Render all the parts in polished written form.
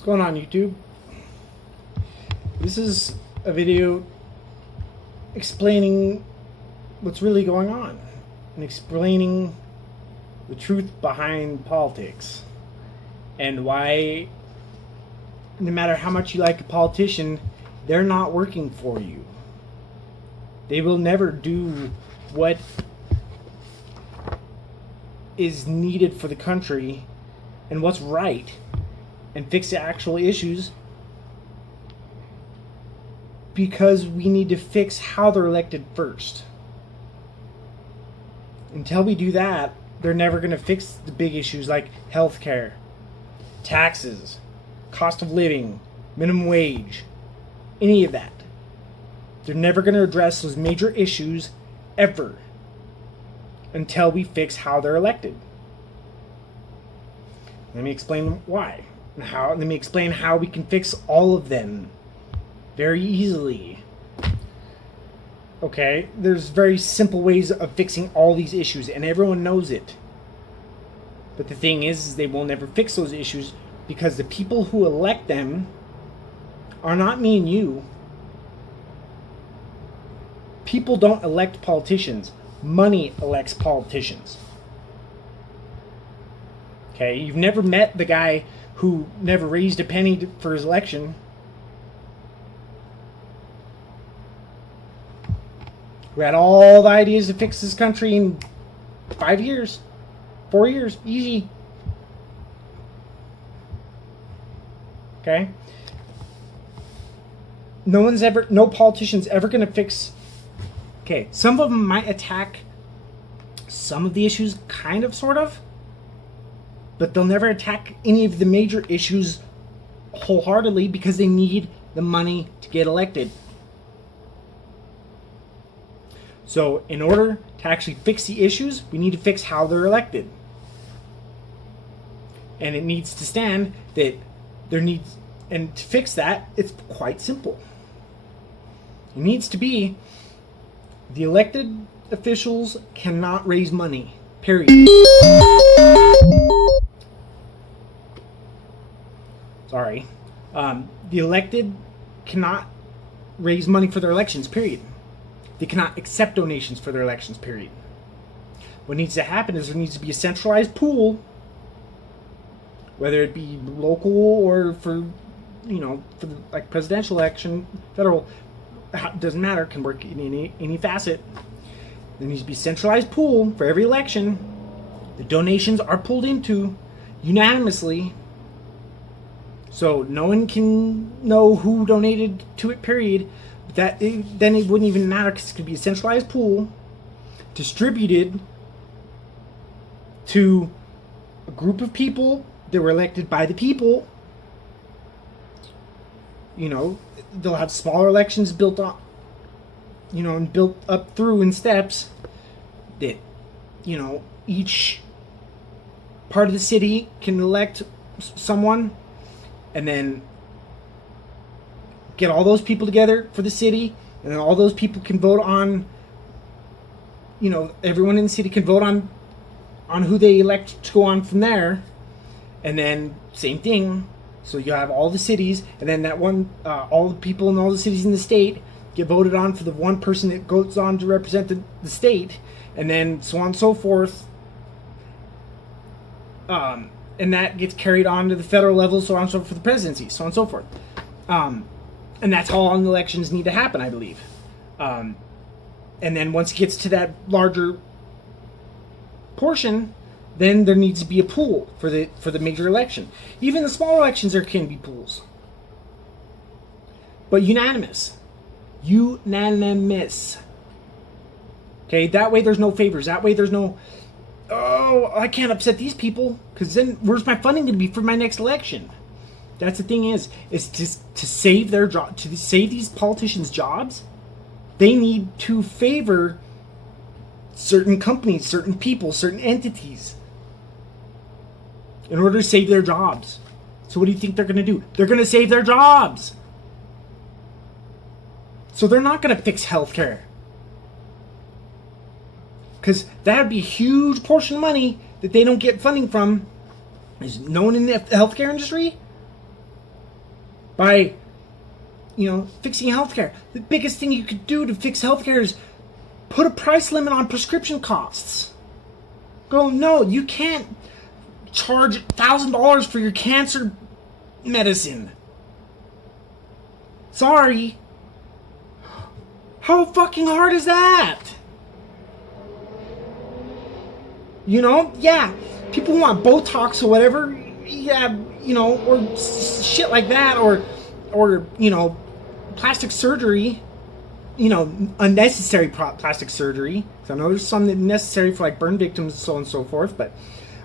What's going on, YouTube? This is a video explaining what's really going on and explaining the truth behind politics and why no matter how much you like a politician, they're not working for you. They will never do what is needed for the country and what's right and fix the actual issues, because we need to fix how they're elected first. Until we do that, they're never going to fix the big issues like healthcare, taxes, cost of living, minimum wage, any of that. They're never going to address those major issues ever until we fix how they're elected. Let me explain why. Let me explain how we can fix all of them very easily. Okay, there's very simple ways of fixing all these issues, and everyone knows it. But the thing is they will never fix those issues because the people who elect them are not me and you. People don't elect politicians. Money elects politicians. Okay, you've never met the guy who never raised a penny for his election, who had all the ideas to fix this country in 5 years, 4 years, easy. Okay? No politician's ever going to fix. Okay, some of them might attack some of the issues, kind of, sort of, but they'll never attack any of the major issues wholeheartedly because they need the money to get elected. So in order to actually fix the issues, we need to fix how they're elected. And it needs to stand that and to fix that, it's quite simple. It needs to be the elected officials cannot raise money, period. Sorry. The elected cannot raise money for their elections, period. They cannot accept donations for their elections, period. What needs to happen is there needs to be a centralized pool, whether it be local or for the like presidential election, federal, doesn't matter, can work in any facet. There needs to be a centralized pool for every election. The donations are pulled into unanimously, so no one can know who donated to it, period. Then it wouldn't even matter because it could be a centralized pool distributed to a group of people that were elected by the people. They'll have smaller elections built up, and built up through in steps that, each part of the city can elect someone, and then get all those people together for the city, and then all those people can vote on, everyone in the city can vote on who they elect to go on from there, and then same thing. So you have all the cities, and then that one, all the people in all the cities in the state get voted on for the one person that goes on to represent the state, and then so on and so forth. And that gets carried on to the federal level, so on and so forth for the presidency, so on and so forth. And that's how all the elections need to happen, I believe. And then once it gets to that larger portion, then there needs to be a pool for the major election. Even the smaller elections, there can be pools. But unanimous. Unanimous. Okay, that way there's no favors. That way there's no, I can't upset these people, because then where's my funding going to be for my next election? That's the thing is to save their job, to save these politicians' jobs, they need to favor certain companies, certain people, certain entities in order to save their jobs. So what do you think they're going to do? They're going to save their jobs. So they're not going to fix healthcare, because that would be a huge portion of money that they don't get funding from. Is no one in the healthcare industry? by, fixing healthcare. The biggest thing you could do to fix healthcare is put a price limit on prescription costs. Go, no, you can't charge $1,000 for your cancer medicine. Sorry. How fucking hard is that? Yeah, people want Botox or whatever, yeah, or shit like that, or plastic surgery, unnecessary plastic surgery. So I know there's some that are necessary for like burn victims and so on and so forth, but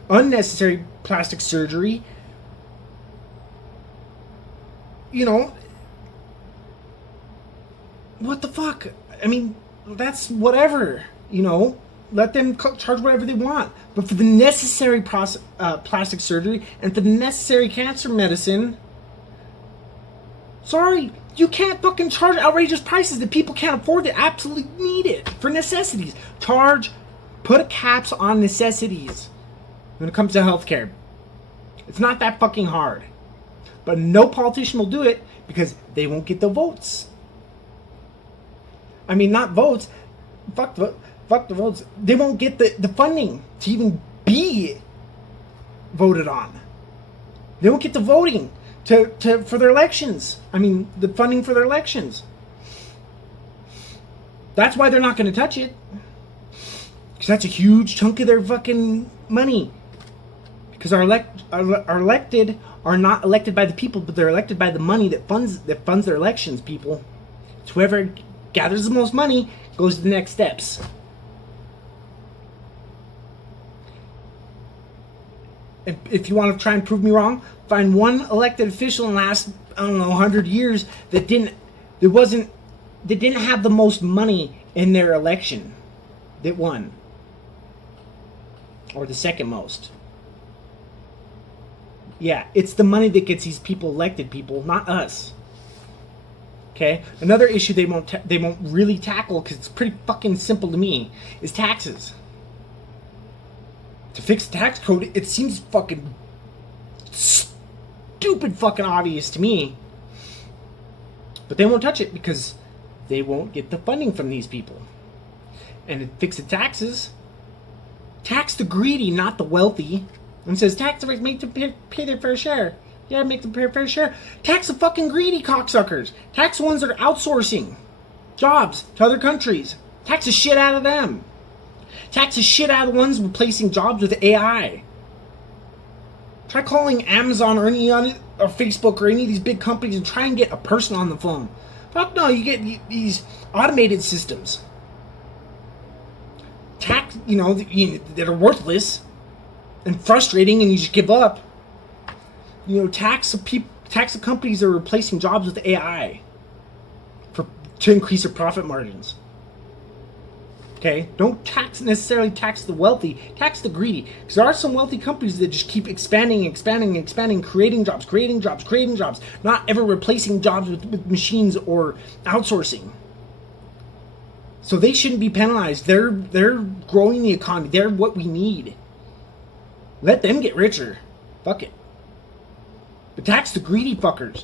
unnecessary plastic surgery, what the fuck? I mean, that's whatever, let them charge whatever they want. But for the necessary plastic surgery and for the necessary cancer medicine, sorry, you can't fucking charge outrageous prices that people can't afford that absolutely need it for necessities. Put caps on necessities when it comes to healthcare. It's not that fucking hard. But no politician will do it because they won't get the votes. I mean, not votes. Fuck the votes. They won't get the funding to even be voted on. They won't get the voting for their elections. I mean, the funding for their elections. That's why they're not going to touch it. Because that's a huge chunk of their fucking money. Because our elected are not elected by the people, but they're elected by the money that funds their elections, people. It's whoever gathers the most money goes to the next steps. If you want to try and prove me wrong, find one elected official in the last, 100 years that didn't have the most money in their election that won. Or the second most. Yeah, it's the money that gets these people elected, people, not us. Okay? Another issue they won't really tackle, because it's pretty fucking simple to me, is taxes. To fix the tax code, it seems fucking stupid fucking obvious to me. But they won't touch it because they won't get the funding from these people. And to fix the taxes, tax the greedy, not the wealthy. And says tax the rich, make them pay their fair share. Yeah, make them pay their fair share. Tax the fucking greedy cocksuckers. Tax the ones that are outsourcing jobs to other countries. Tax the shit out of them. Tax the shit out of the ones replacing jobs with AI. Try calling Amazon or or Facebook or any of these big companies and try and get a person on the phone. Fuck no, you get these automated systems. Tax, that are worthless and frustrating, and you just give up. Tax the companies that are replacing jobs with AI to increase their profit margins. Okay, don't necessarily tax the wealthy, tax the greedy. Because there are some wealthy companies that just keep expanding, creating jobs, not ever replacing jobs with machines or outsourcing. So they shouldn't be penalized. They're growing the economy. They're what we need. Let them get richer. Fuck it. But tax the greedy fuckers.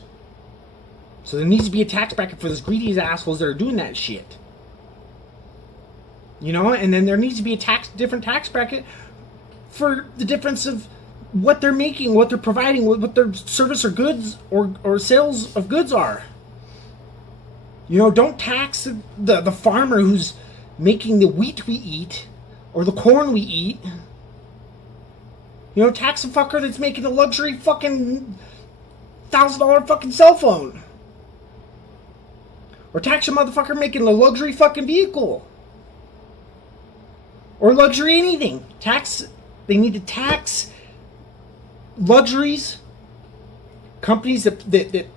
So there needs to be a tax bracket for those greedy assholes that are doing that shit. And then there needs to be a different tax bracket for the difference of what they're making, what they're providing, what their service or goods or sales of goods are. Don't tax the farmer who's making the wheat we eat or the corn we eat. Tax the fucker that's making a luxury fucking $1,000 fucking cell phone. Or tax a motherfucker making a luxury fucking vehicle. Or luxury anything. They need to tax luxuries, companies that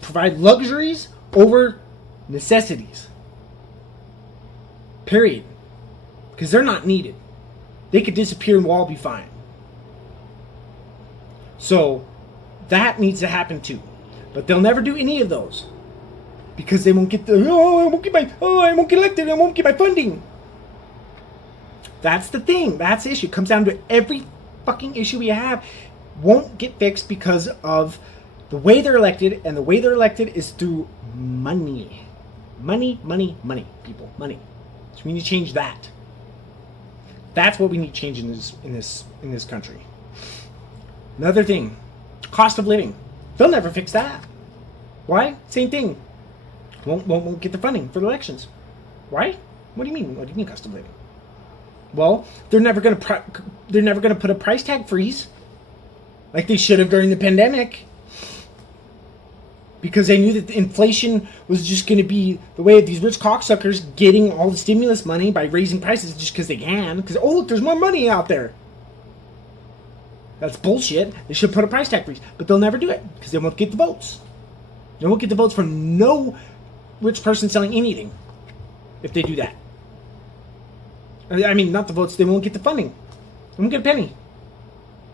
provide luxuries over necessities. Period. Because they're not needed. They could disappear and we'll all be fine. So, that needs to happen too. But they'll never do any of those. Because they won't get I won't get elected, I won't get my funding. That's the thing. That's the issue. It comes down to every fucking issue we have won't get fixed because of The way they're elected, and the way they're elected is through money. Money, money, money, people, money. So we need to change that. That's what we need to change in this country. Another thing, cost of living. They'll never fix that. Why? Same thing. Won't get the funding for the elections. Why? What do you mean? What do you mean cost of living? Well, they're never gonna put a price tag freeze like they should have during the pandemic, because they knew that the inflation was just going to be the way of these rich cocksuckers getting all the stimulus money by raising prices just because they can. Because, oh, look, there's more money out there. That's bullshit. They should put a price tag freeze. But they'll never do it because they won't get the votes. They won't get the votes from no rich person selling anything if they do that. I mean, not the votes. They won't get the funding. They won't get a penny.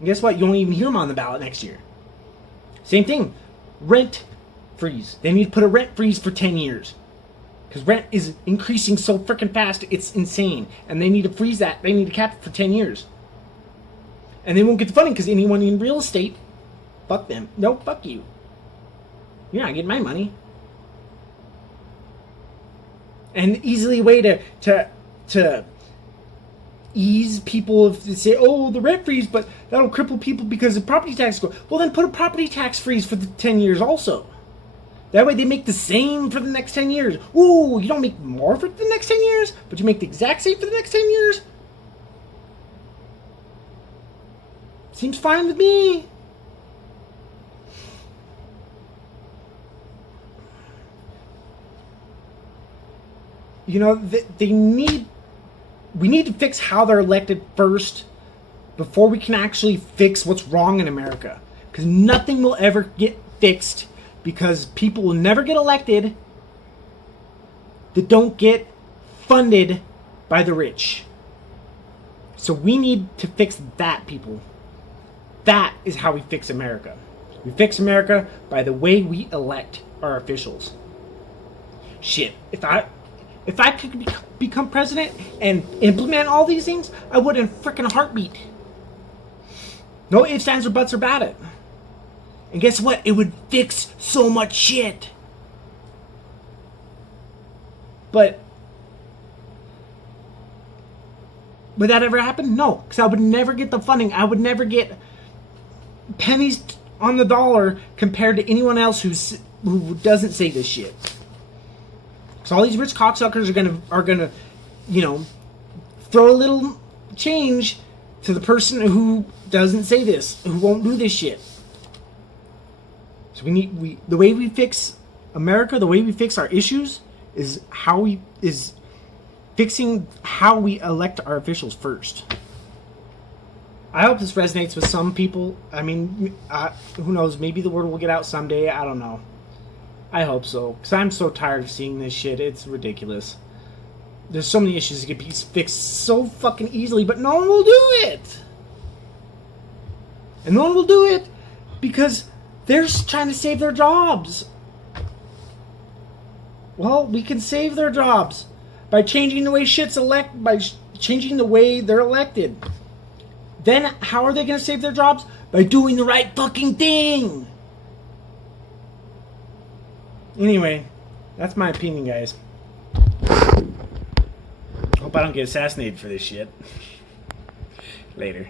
And guess what? You won't even hear them on the ballot next year. Same thing. Rent freeze. They need to put a rent freeze for 10 years. Because rent is increasing so freaking fast, it's insane. And they need to freeze that. They need to cap it for 10 years. And they won't get the funding because anyone in real estate, fuck them. No, fuck you. You're not getting my money. And easily way to ease people if they say, oh, the rent freeze, but that'll cripple people because the property tax go. Well, then put a property tax freeze for the 10 years also. That way they make the same for the next 10 years. Ooh, you don't make more for the next 10 years, but you make the exact same for the next 10 years? Seems fine with me. You know, we need to fix how they're elected first before we can actually fix what's wrong in America. Because nothing will ever get fixed because people will never get elected that don't get funded by the rich. So we need to fix that, people. That is how we fix America. We fix America by the way we elect our officials. Shit, if I could become president and implement all these things, I would in a freaking heartbeat. No ifs, ands, or buts about it. And guess what? It would fix so much shit. But would that ever happen? No, because I would never get the funding. I would never get pennies on the dollar compared to anyone else who doesn't say this shit. So all these rich cocksuckers are gonna, you know, throw a little change to the person who doesn't say this, who won't do this shit. So the way we fix America, the way we fix our issues is fixing how we elect our officials first. I hope this resonates with some people. I mean, who knows? Maybe the word will get out someday. I don't know. I hope so, because I'm so tired of seeing this shit. It's ridiculous. There's so many issues that can be fixed so fucking easily, but no one will do it. And no one will do it because they're trying to save their jobs. Well, we can save their jobs by changing the way by changing the way they're elected. Then how are they going to save their jobs? By doing the right fucking thing. Anyway, that's my opinion, guys. Hope I don't get assassinated for this shit. Later.